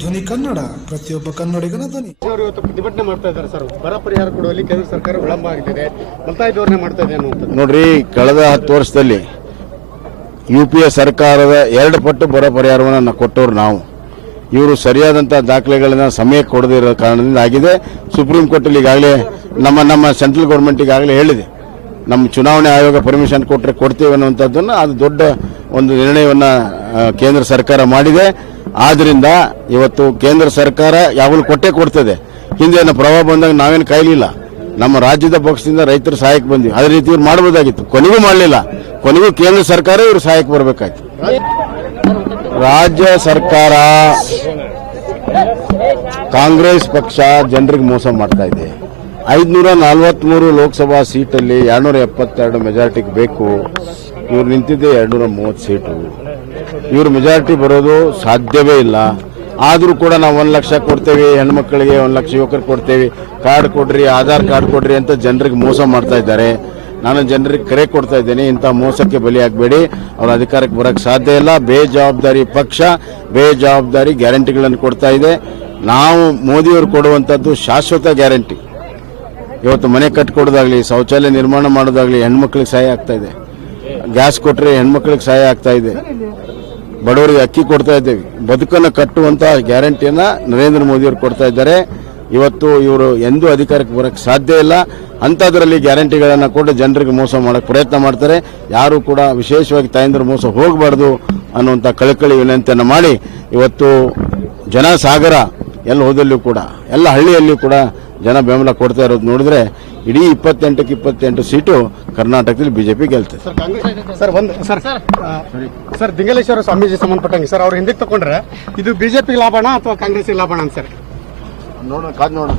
ಧ್ವನಿ ಕನ್ನಡ, ಪ್ರತಿಯೊಬ್ಬ ಕನ್ನಡಿಗನ ಧ್ವನಿ. ಇವತ್ತು ಪ್ರತಿಭಟನೆ ಮಾಡ್ತಾ ಇದ್ದಾರೆ ಸರ್. ಬರ ಪರಿಹಾರ ಕೊಡುವಲ್ಲಿ ಕೇಂದ್ರ ಸರ್ಕಾರ ವಿಳಂಬ ಆಗಿದೆ, ಮಲ್ತಾಯಿ ಧೋರಣೆ ಮಾಡ್ತಾ ಇದೆ ಅನ್ನುವಂಥದ್ದು. ನೋಡ್ರಿ, ಕಳೆದ 10 ವರ್ಷದಲ್ಲಿ UPA ಸರ್ಕಾರದ 2 ಪಟ್ಟು ಬರ ಪರಿಹಾರವನ್ನು ಕೊಟ್ಟವರು ನಾವು. ಇವರು ಸರಿಯಾದಂತಹ ದಾಖಲೆಗಳನ್ನ ಸಮಯಕ್ಕೆ ಕೊಡದೇ ಇರೋ ಕಾರಣದಿಂದ ಆಗಿದೆ. ಸುಪ್ರೀಂ ಕೋರ್ಟಲ್ಲಿ ಈಗಾಗಲೇ ನಮ್ಮ ಸೆಂಟ್ರಲ್ ಗೌರ್ಮೆಂಟ್ ಈಗಾಗಲೇ ಹೇಳಿದೆ, ನಮ್ಮ ಚುನಾವಣೆ ಆಯೋಗ ಪರ್ಮಿಷನ್ ಕೊಟ್ಟರೆ ಕೊಡ್ತೇವೆ ಅನ್ನುವಂಥದ್ದನ್ನು, ಅದು ದೊಡ್ಡ ಒಂದು ನಿರ್ಣಯವನ್ನ ಕೇಂದ್ರ ಸರ್ಕಾರ ಮಾಡಿದೆ. ಆದ್ರಿಂದ ಇವತ್ತು ಕೇಂದ್ರ ಸರ್ಕಾರ ಯಾವಾಗಲೂ ಕೊಡ್ತದೆ. ಹಿಂದೆ ಪ್ರಭಾವ ಬಂದಾಗ ನಾವೇನು ಕಾಯಲಿಲ್ಲ, ನಮ್ಮ ರಾಜ್ಯದ ಪಕ್ಷದಿಂದ ರೈತರ ಸಹಾಯಕ್ಕೆ ಬಂದ್ವಿ. ಅದೇ ರೀತಿ ಇವ್ರು ಮಾಡಬಹುದಾಗಿತ್ತು, ಕೊನೆಗೂ ಮಾಡಲಿಲ್ಲ. ಕೊನೆಗೂ ಕೇಂದ್ರ ಸರ್ಕಾರ ಇವರು ಸಹಾಯಕ್ಕೆ ಬರಬೇಕಾಯ್ತು. ರಾಜ್ಯ ಸರ್ಕಾರ ಕಾಂಗ್ರೆಸ್ ಪಕ್ಷ ಜನರಿಗೆ ಮೋಸ ಮಾಡ್ತಾ ಇದೆ. 543 ಲೋಕಸಭಾ ಸೀಟಲ್ಲಿ 272 ಮೆಜಾರಿಟಿಗೆ ಬೇಕು. ಇವ್ರು ನಿಂತಿದ್ದೆ 230 ಸೀಟು. ಇವ್ರ ಮೆಜಾರಿಟಿ ಬರೋದು ಸಾಧ್ಯವೇ ಇಲ್ಲ. ಆದರೂ ಕೂಡ ನಾವು 1 ಲಕ್ಷ ಕೊಡ್ತೇವೆ ಹೆಣ್ಮಕ್ಳಿಗೆ, 1 ಲಕ್ಷ ಯುವಕರಿಗೆ ಕೊಡ್ತೇವೆ, ಕಾರ್ಡ್ ಕೊಡ್ರಿ, ಆಧಾರ್ ಕಾರ್ಡ್ ಕೊಡ್ರಿ ಅಂತ ಜನರಿಗೆ ಮೋಸ ಮಾಡ್ತಾ ಇದ್ದಾರೆ. ನಾನು ಜನರಿಗೆ ಕರೆ ಕೊಡ್ತಾ ಇದ್ದೇನೆ, ಇಂಥ ಮೋಸಕ್ಕೆ ಬಲಿಯಾಗಬೇಡಿ. ಅವ್ರ ಅಧಿಕಾರಕ್ಕೆ ಬರೋಕ್ಕೆ ಸಾಧ್ಯ ಇಲ್ಲ. ಬೇಜವಾಬ್ದಾರಿ ಪಕ್ಷ ಬೇಜವಾಬ್ದಾರಿ ಗ್ಯಾರಂಟಿಗಳನ್ನು ಕೊಡ್ತಾ ಇದೆ. ನಾವು ಮೋದಿಯವರು ಕೊಡುವಂಥದ್ದು ಶಾಶ್ವತ ಗ್ಯಾರಂಟಿ. ಇವತ್ತು ಮನೆ ಕಟ್ಕೊಡೋದಾಗ್ಲಿ, ಶೌಚಾಲಯ ನಿರ್ಮಾಣ ಮಾಡೋದಾಗ್ಲಿ ಹೆಣ್ಮಕ್ಳಿಗೆ ಸಹಾಯ ಆಗ್ತಾ ಇದೆ. ಗ್ಯಾಸ್ ಕೊಟ್ಟರೆ ಹೆಣ್ಮಕ್ಳಿಗೆ ಸಹಾಯ ಆಗ್ತಾ ಇದೆ. ಬಡವರಿಗೆ ಅಕ್ಕಿ ಕೊಡ್ತಾ ಇದ್ದೇವೆ. ಬದುಕನ್ನು ಕಟ್ಟುವಂತ ಗ್ಯಾರಂಟಿಯನ್ನ ನರೇಂದ್ರ ಮೋದಿಯವರು ಕೊಡ್ತಾ ಇದ್ದಾರೆ. ಇವತ್ತು ಇವರು ಎಂದೂ ಅಧಿಕಾರಕ್ಕೆ ಬರೋಕ್ಕೆ ಸಾಧ್ಯ ಇಲ್ಲ. ಅಂಥದ್ರಲ್ಲಿ ಗ್ಯಾರಂಟಿಗಳನ್ನು ಕೊಟ್ಟು ಜನರಿಗೆ ಮೋಸ ಮಾಡೋಕ್ಕೆ ಪ್ರಯತ್ನ ಮಾಡ್ತಾರೆ. ಯಾರು ಕೂಡ ವಿಶೇಷವಾಗಿ ತಾಯಂದಿರು ಮೋಸ ಹೋಗಬಾರ್ದು ಅನ್ನುವಂಥ ಕಳಕಳಿ ವಿನಂತಿಯನ್ನು ಮಾಡಿ ಇವತ್ತು ಜನಸಾಗರ ಎಲ್ಲ ಹೋದಲ್ಲೂ ಕೂಡ, ಎಲ್ಲ ಹಳ್ಳಿಯಲ್ಲಿಯೂ ಕೂಡ ಜನ ಬೆಂಬಲ ಕೊಡ್ತಾ ಇರೋದು ನೋಡಿದ್ರೆ ಇಡೀ 28ಕ್ಕೆ 28 ಸೀಟು ಕರ್ನಾಟಕದಲ್ಲಿ ಬಿಜೆಪಿ ಗೆಲ್ತದೆ. ಸರ್ ದಿಂಗಲೇಶ್ವರ ಸ್ವಾಮೀಜಿ ಸಂಬಂಧಪಟ್ಟಂಗೆ ಸರ್, ಅವ್ರು ಹಿಂದಕ್ಕೆ ತಗೊಂಡ್ರೆ ಇದು ಬಿಜೆಪಿ ಲಾಭಣ ಅಥವಾ ಕಾಂಗ್ರೆಸ್ ಲಾಭಣ ಅಂತ ಸರ್? ನೋಡೋಣ, ಕಾದು ನೋಡೋಣ.